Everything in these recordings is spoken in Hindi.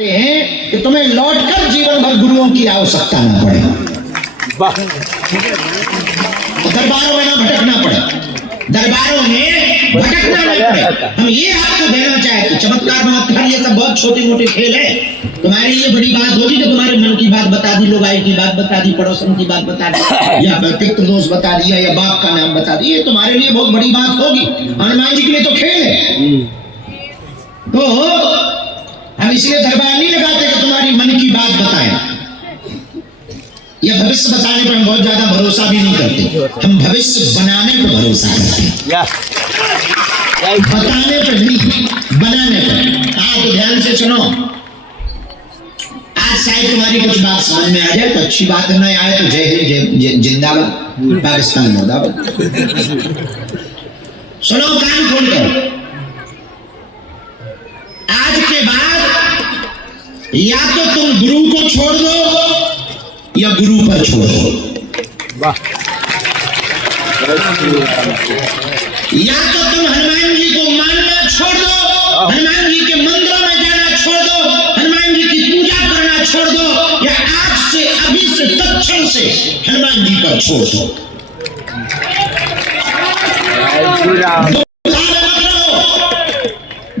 हैं कि तुम्हें लौटकर जीवन भर गुरुओं की आवश्यकता न पड़े, दरबारों में ना भटकना पड़े, दरबारों में भटकना नहीं पड़े। हम ये आपको देना चाहते, चमत्कार चमत्कार ये सब बहुत छोटे मोटे खेल है। तुम्हारे लिए बड़ी बात होगी कि तुम्हारे मन की बात बता दी, लोगाई की बात बता दी, पड़ोसन की बात बता दी, या व्यक्तित्व दोष बता दिया, या बाप का नाम बता दिया, तुम्हारे लिए बहुत बड़ी बात होगी। हनुमान जी के लिए तो खेल है। तो हम इसलिए दरबार नहीं लगाते कि तुम्हारी मन की बात बताएं, या भविष्य बताने पर हम बहुत ज्यादा भरोसा भी नहीं करते। हम भविष्य बनाने पर भरोसा करते हैं, बताने पर नहीं, बनाने पर। आप ध्यान से सुनो, आज शायद तुम्हारी कुछ बात समझ में आ जाए तो अच्छी बात, नहीं आए तो जय हिंद जिंदाबाद, पाकिस्तान मुर्दाबाद। सुनो कान खोल कर, आज के बाद या तो तुम गुरु को छोड़ दो या गुरु पर छोड़ दो, या तो तुम हनुमान जी को मानना छोड़ दो, हनुमान जी के मंदिरों में जाना छोड़ दो, हनुमान जी की पूजा करना छोड़ दो, या आज से अभी से तत्क्षण से हनुमान जी पर छोड़ दो।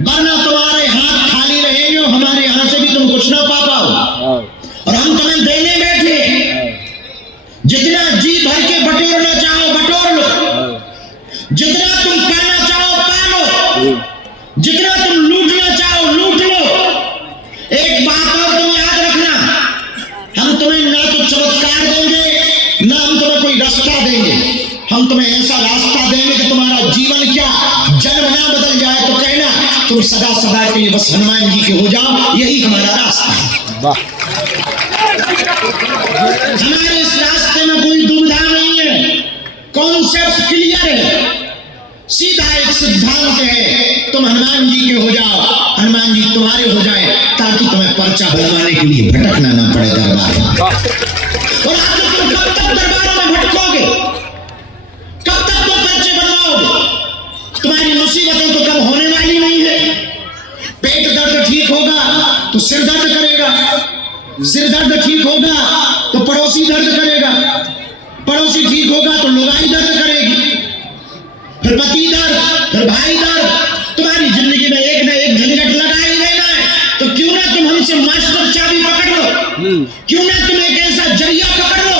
वरना तुम्हारे हाथ खाली रहेंगे, हमारे यहां से भी तुम कुछ ना पा पाओ, और हम तुम्हें देने बैठे। जितना जी भर के बटोरना चाहो बटोर लो, जितना तुम पाना चाहो पा लो, जितना तुम लूटना चाहो लूट लो। एक बात और तुम याद रखना, हम तुम्हें ना तो चमत्कार देंगे ना हम तुम्हें कोई रास्ता देंगे, हम तुम्हें ऐसा रास्ता देंगे कि तुम्हारा जीवन क्या जन्म ना बदल जाए तो कहना तुम सदा सदा के लिए बस हनुमान जी के हो जाओ, यही हमारा रास्ता है। हमारे इस रास्ते में कोई दुविधा नहीं है, कॉन्सेप्ट क्लियर है, सीधा एक सिद्धांत है, तुम हनुमान जी के हो जाओ, हनुमान जी तुम्हारे हो जाए, ताकि तुम्हें पर्चा बनवाने के लिए भटकना ना पड़े दरबार में। और आखिर तुम कब तक दरबारों में भटकोगे, कब तक तुम पर्चे बनवाओगे? तुम्हारी मुसीबतें तो कम होने वाली नहीं है। पेट दर्द ठीक होगा तो सिर दर्द करेगा, सिर दर्द ठीक होगा तो पड़ोसी दर्द करेगा, पड़ोसी ठीक होगा तो लुगाई दर्द करेगी, फिर पति दर्द, फिर भाई दर्द। तुम्हारी जिंदगी में एक ना एक झंझट लगा ही रहना है। तो क्यों ना तुम हमसे मास्टर चाबी पकड़ लो, क्यों ना तुम एक ऐसा जरिया पकड़ लो,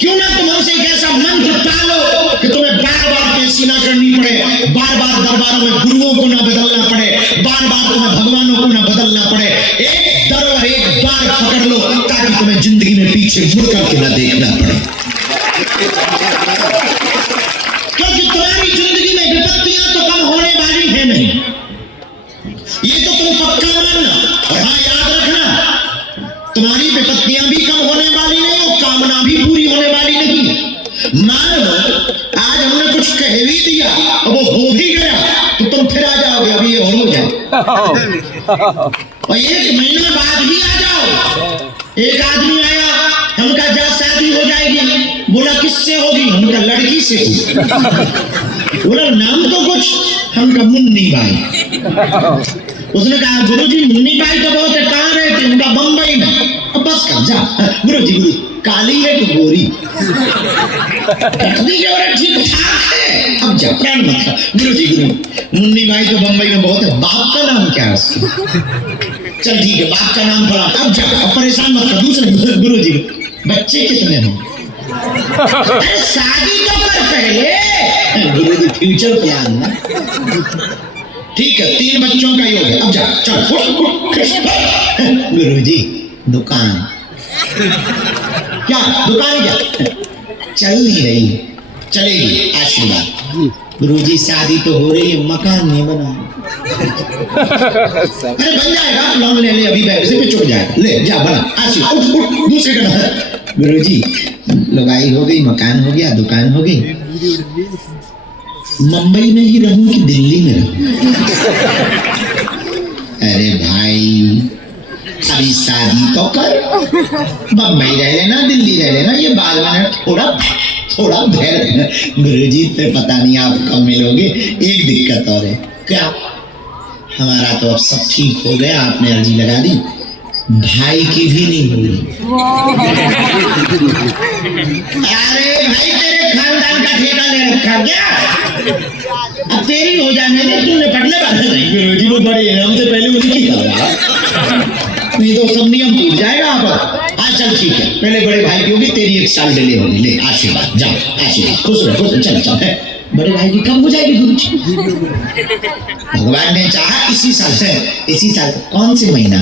क्यों ना तुम हमसे एक ऐसा मंत्र पालो कि तुम्हें बार बार पेशी ना करनी पड़े, बार बार दरबारों में गुरुओं को ना बदलना पड़े, बार बार तुम्हें भगवानों को ना बदलना पड़े। एक दरबार एक बार पकड़ लो ताकि तुम्हें जिंदगी में पीछे मुड़ करके ना देखना पड़े, क्योंकि तुम्हारी जिंदगी में विपत्तियां तो कम होने वाली है नहीं, ये तो तुम पक्का मानना। और हाँ याद रखना, तुम्हारी विपत्तियां भी कम होने वाली नहीं और कामना भी पूरी होने वाली नहीं। मान लो आज हमने कुछ कह भी दिया और वो हो भी गया तो तुम फिर आ जाओगे, अभी ये और हो जाए, और 1 महीना बाद भी आ जाओ। एक आदमी आया, हमका जा शादी हो जाएगी, बोला किससे होगी, हमका लड़की से होगी। बोला नाम तो कुछ, हमका मुन्नी बाई। उसने कहा गुरुजी मुन्नी बाई तो बहुत है, कहाँ रहते? उनका बम्बई में। अब बस कर जा गुरुजी, गुरु काली है कि गोरी? ठीक ठाक है, अब जा प्राण मत। गुरुजी गुरु मुन्नी बाई तो बम्बई में बहुत है, बाप का नाम क्या है? चल ठीक है, बाप का नाम पड़ा, अब जा, अब परेशान मत कर। दूसरे गुरुजी बच्चे कितने हैं? अरे शादी तो कर पहले, गुरुजी फ्यूचर प्लान ना। ठीक है 3 बच्चों का योग है, अब जा चल। गुरुजी दुकान क्या, दुकान क्या चल नहीं रही? चलेगी, आशीर्वाद। गुरुजी शादी तो हो रही है, मकान नहीं बना। अरे बन जाएगा, लोन ले ले, अभी पैसे पे चुक जाएगा, ले जा बना, आशीर्वाद। उठ उठ, दूसरे का नंबर। गुरुजी लुगाई हो गई, मकान हो गया, दुकान हो गई, मुंबई में ही रहूं कि दिल्ली में रहूं? अरे भाई अभी शादी तो कर, बम्बई रह लेना, दिल्ली रह लेना, ये बाल में थोड़ा धैर्य। गुरुजी फिर पता नहीं आप कब मिलोगे। एक दिक्कत और है, क्या? हमारा तो अब सब ठीक हो गया, आपने अर्जी लगा दी, भाई की भी नहीं हुई। अरे भाई तेरे खानदान का ठेका ले रखा क्या? अब तेरी हो जाने दे, तूने पटले बांधे नहीं, गुरुजी वो बड़े हैं, हमसे पहले उनकी कहा, नहीं तो सब नियम टूट जाएगा। आप हाँ चल ठीक है, पहले बड़े भाई की होगी, तेरी 1 साल डिले होगी, ले आशीर्वाद, जाओ आशीर्वाद, खुश रहो, खुश रहो, चल चल है। बड़े भाई की कब हो जाएगी गुरुजी? भगवान ने चाहा इसी साल है, इसी साल। कौन सी महीना?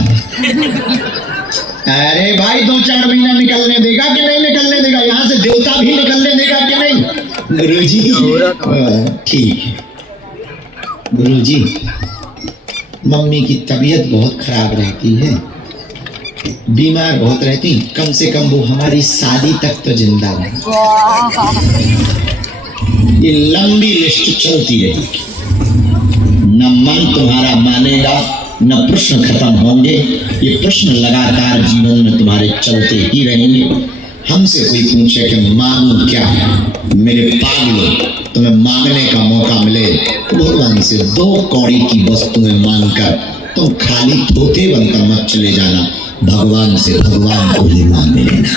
अरे भाई 2-4 महीना निकलने देगा कि नहीं निकलने देगा? यहाँ से देवता भी निकलने देगा कि नहीं? गुरुजी ठीक है। गुरुजी मम्मी की तबीयत बहुत खराब रहती है, बीमार बहुत रहती, कम से कम वो हमारी शादी तक तो जिंदा रहे। ये लंबी लिस्ट चलती रहेगी, न मन तुम्हारा मानेगा, न प्रश्न खत्म होंगे, ये प्रश्न लगातार जीवन में तुम्हारे चलते ही रहेंगे। हमसे कोई पूछे कि मांगू क्या, मेरे पागलों, तुम्हें मांगने का मौका मिले तो भगवान से 2 कौड़ी की वस्तुएं मांगकर तुम खाली धोते बनकर मत चले जाना, भगवान से भगवान को ही मांग लेना।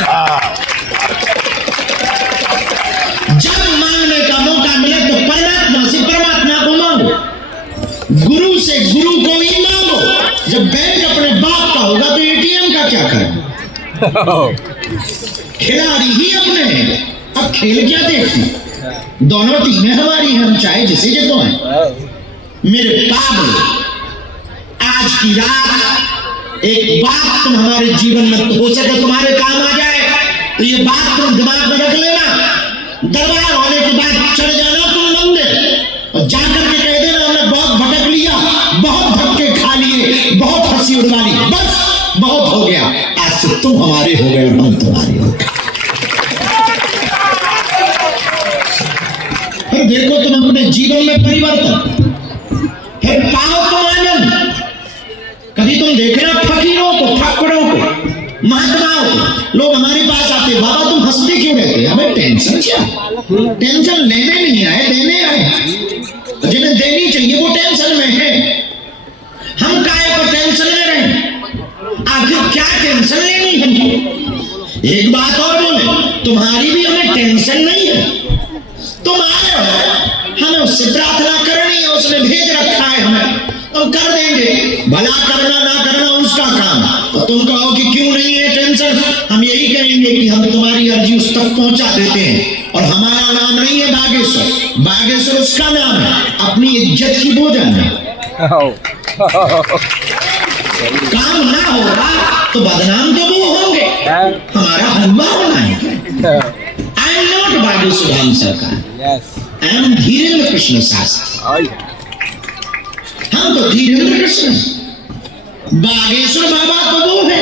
जब मांगने का मौका मिले तो परमात्मा से परमात्मा को मांगो, गुरु से गुरु को ही मांगो। जब बैंक अपने बाप का होगा तो एटीएम का क्या करें? खिलाड़ी ही अपने हैं, अब खेल क्या देखना? दोनों टीमें हमारी हैं, हम चाहे जिसे जितो हैं। मेरे पागल, आज की रात एक बात तुम हमारे जीवन में हो सके तुम्हारे काम आ जाए तो ये बात तुम दिमाग में रख लेना। दरबार होने के बाद चढ़ जाना तुम मंदिर और जाकर के कह देना हमने बहुत भटक लिया, बहुत धक्के खा लिए, बहुत हंसी उड़वा ली, बस बहुत हो गया, आज से तुम हमारे हो गए और हम तुम्हारे हो गए। फिर देखो तुम अपने जीवन में परिवर्तन, फिर पाओ तुम आनंद। कभी तुम देखना फकीरों को, फक्कड़ों को, महात्माओं को, लोग हमारे पास आते, बाबा तुम हंसते क्यों रहते? हमें टेंशन क्या? टेंशन लेने नहीं आए, देने आए। जिन्हें देनी चाहिए वो टेंशन में है, हम काहे को टेंशन में रहे? आखिर क्या टेंशन लेनी हमको? एक बात और बोले, तुम्हारी भी हमें टेंशन नहीं है, तुम आए हो, हमें उससे प्रार्थना करनी है, उसने भेज रखा है हमें, तो कर देंगे। भला करना ना करना उसका काम, तो तुम कहो कि क्यों नहीं है टेंशन, हम यही कहेंगे कि हम तुम्हारी अर्जी उस तक पहुंचा देते हैं। और हमारा नाम नहीं है बागेश्वर, बागेश्वर उसका नाम है, अपनी इज्जत की बोझ है। काम ना होगा तो बदनाम तो वो होंगे, हमारा हलवा होना है। I am not Bageshwar Dham सरकार, आई एम धीरेन्द्र कृष्ण शास्त्री। हम तो धीरेन्द्र कृष्ण, बागेश्वर बाबा तो वो है।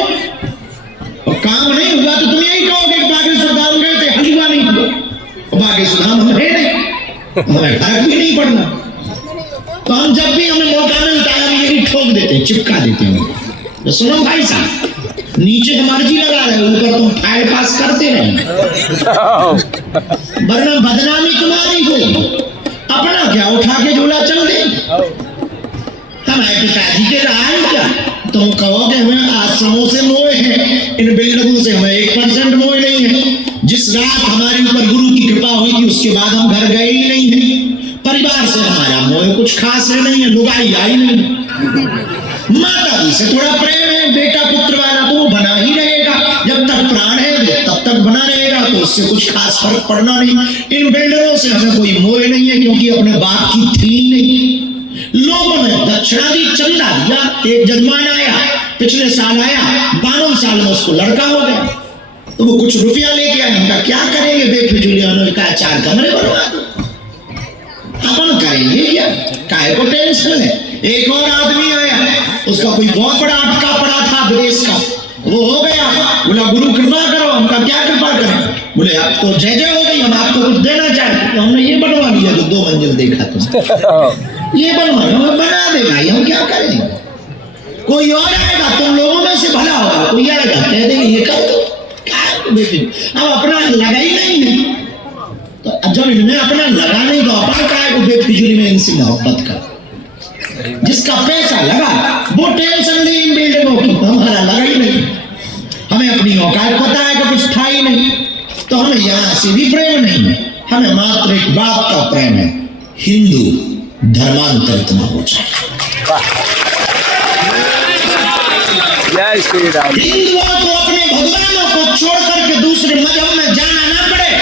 और काम नहीं हुआ तो तुम यही कहोगे कि बागेश्वर धाम गए थे, हलवा नहीं हुआ। बागेश्वर धाम हम है नहीं, हमें फर्क भी नहीं पड़ना। तो हम जब भी हमें मौका मिलता है हम यही ठोक देते हैं, चिपका देते हैं। तो सुनो भाई साहब, नीचे हम अर्जी लगा रहे, ऊपर तुम फाइल पास करते रहे, वरना बदनामी तुम्हारी हो। अपना क्या उठा के झूला चल दे। हमारे पिताजी के रहा है क्या? तुम कहोगे हमें आश्रमों से मोह है, इन बिल्डिंगों से हमें 1% मोह नहीं है। जिस रात हमारे ऊपर गुरु की कृपा हुई थी उसके बाद हम घर गए ही नहीं है। परिवार से हमारा मोह कुछ खास है नहीं है, लुगाई आई नहीं। माता जी से थोड़ा प्रेम है, बेटा पुत्र वाला तो वो बना ही रहेगा, जब तक प्राण है तब तक बना रहेगा, तो उससे कुछ खास फर्क पड़ना नहीं। इन बिल्डरों से हमें कोई मोह नहीं है, क्योंकि अपने बाप की थी नहीं। लोगों ने दक्षिणा दी, चंदा दिया, एक जजमान आया, पिछले साल आया, 52 साल में उसको लड़का हो गया, तो वो कुछ रुपया लेके आया। उनका क्या करेंगे बेफिजूलियों का, 4 कमरे बनवा दो, अपन करेंगे क्या, काहे को टेंशन है। एक और आदमी आया, उसका कोई बहुत बड़ा अटका पड़ा था विदेश का, वो हो गया, बोला गुरु कृपा करो। हमका क्या कृपा करें? बोले अब तो जय जय हो गई, हम आपको कुछ देना चाहते, तो हमने ये बनवा लिया जो 2 मंजिल देखा तुम, ये बनवा लो, बना दे भाई, हम क्या करेंगे। कोई और आएगा, तुम लोगों में से भला होगा, कोई आएगा कह देंगे ये कर दो, अब अपना लगा ही नहीं है, तो जब इनमें अपना लगा नहीं तो अपन का बेफिजूली में इनसे मोहब्बत कर। जिसका पैसा लगा वो टेंशन नहीं इन बिल्डिंगों की, हमारा लगा ही नहीं। हमें अपनी औकात पता है कि कुछ था ही नहीं, तो हमें यहां से भी प्रेम नहीं, हमें मात्र एक बात का प्रेम है, हिंदू धर्मांतरित ना हो जाए। हिंदुओं को अपने भगवानों को छोड़ करके दूसरे मजहब